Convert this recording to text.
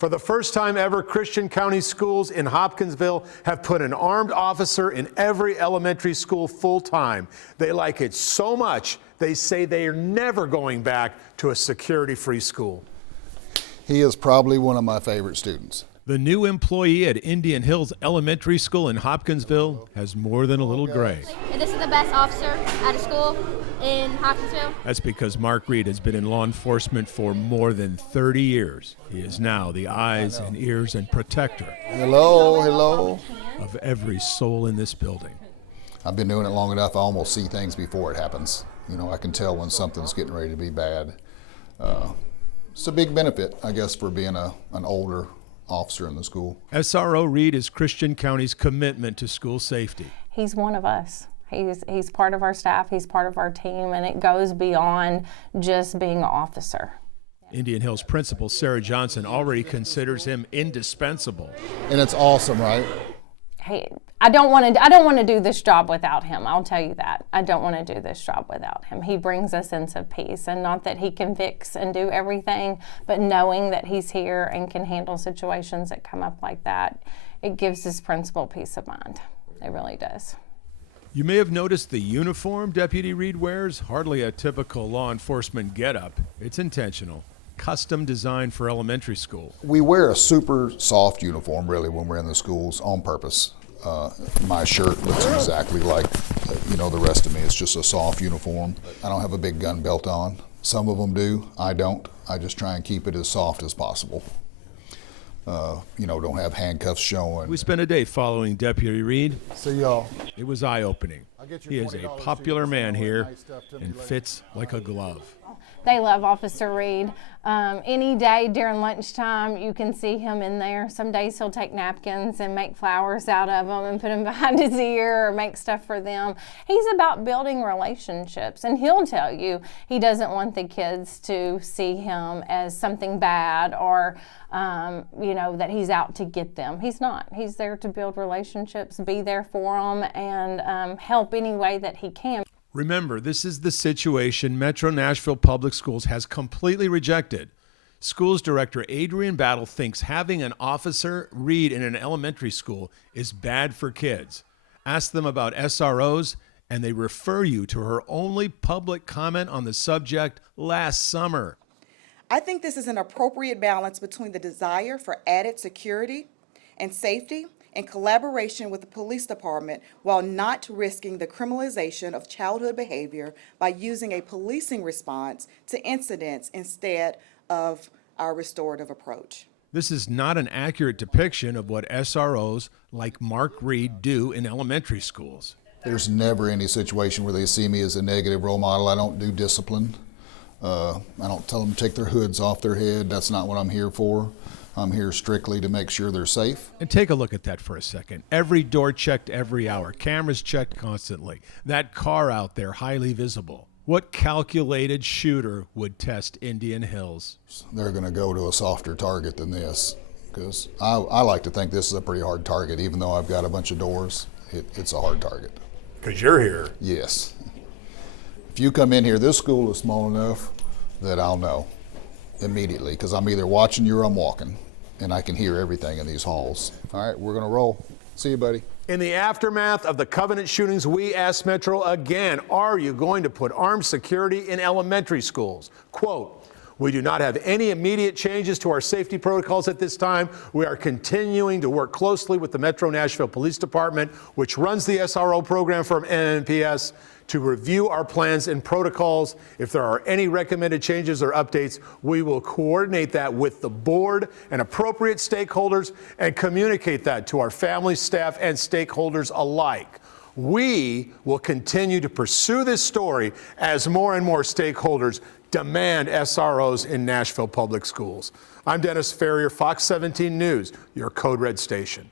For the first time ever, Christian County schools in Hopkinsville have put an armed officer in every elementary school full-time. They like it so much, they say they are never going back to a security-free school. He is probably one of my favorite students. The new employee at Indian Hills Elementary School in Hopkinsville has more than a little gray. This is the best officer at a school in Hopkinsville. That's because Mark Reed has been in law enforcement for more than 30 years. He is now the eyes and ears and protector. Hello. Of every soul in this building. I've been doing it long enough, I almost see things before it happens. You know, I can tell when something's getting ready to be bad. It's a big benefit, I guess, for being an older officer in the school. SRO Reed is Christian County's commitment to school safety. He's one of us. He's part of our staff, he's part of our team, and it goes beyond just being an officer. Indian Hills principal Sarah Johnson already considers him indispensable. And it's awesome, right? Hey, I don't want to do this job without him. I'll tell you that. I don't want to do this job without him. He brings a sense of peace, and not that he can fix and do everything, but knowing that he's here and can handle situations that come up like that, it gives this principal peace of mind. It really does. You may have noticed the uniform Deputy Reed wears, hardly a typical law enforcement getup. It's intentional. Custom designed for elementary school. We wear a super soft uniform, really, when we're in the schools on purpose. My shirt looks exactly like, the rest of me. It's just a soft uniform. I don't have a big gun belt on. Some of them do. I don't. I just try and keep it as soft as possible. Don't have handcuffs showing. We spent a day following Deputy Reed. See y'all. It was eye-opening. He is a popular man here and fits like a glove. They love Officer Reed. Any day during lunchtime, you can see him in there. Some days he'll take napkins and make flowers out of them and put them behind his ear or make stuff for them. He's about building relationships, and he'll tell you he doesn't want the kids to see him as something bad or that he's out to get them. He's not. He's there to build relationships, be there for them, and help any way that he can. Remember, this is the situation Metro Nashville Public Schools has completely rejected. Schools Director Adrian Battle thinks having an officer Reed in an elementary school is bad for kids. Ask them about SROs, and they refer you to her only public comment on the subject last summer. I think this is an appropriate balance between the desire for added security and safety in collaboration with the police department while not risking the criminalization of childhood behavior by using a policing response to incidents instead of our restorative approach. This is not an accurate depiction of what SROs like Mark Reed do in elementary schools. There's never any situation where they see me as a negative role model. I don't do discipline. I don't tell them to take their hoods off their head. That's not what I'm here for. I'm here strictly to make sure they're safe. And take a look at that for a second. Every door checked every hour. Cameras checked constantly. That car out there, highly visible. What calculated shooter would test Indian Hills? They're going to go to a softer target than this, because I like to think this is a pretty hard target. Even though I've got a bunch of doors, it's a hard target. Because you're here. Yes. If you come in here, this school is small enough that I'll know immediately, because I'm either watching you or I'm walking, and I can hear everything in these halls. All right, we're going to roll. See you, buddy. In the aftermath of the Covenant shootings, we asked Metro again, are you going to put armed security in elementary schools? Quote, we do not have any immediate changes to our safety protocols at this time. We are continuing to work closely with the Metro Nashville Police Department, which runs the SRO program from NNPS, to review our plans and protocols. If there are any recommended changes or updates, we will coordinate that with the board and appropriate stakeholders and communicate that to our families, staff, and stakeholders alike. We will continue to pursue this story as more and more stakeholders demand SROs in Nashville Public Schools. I'm Dennis Ferrier, Fox 17 News, your Code Red station.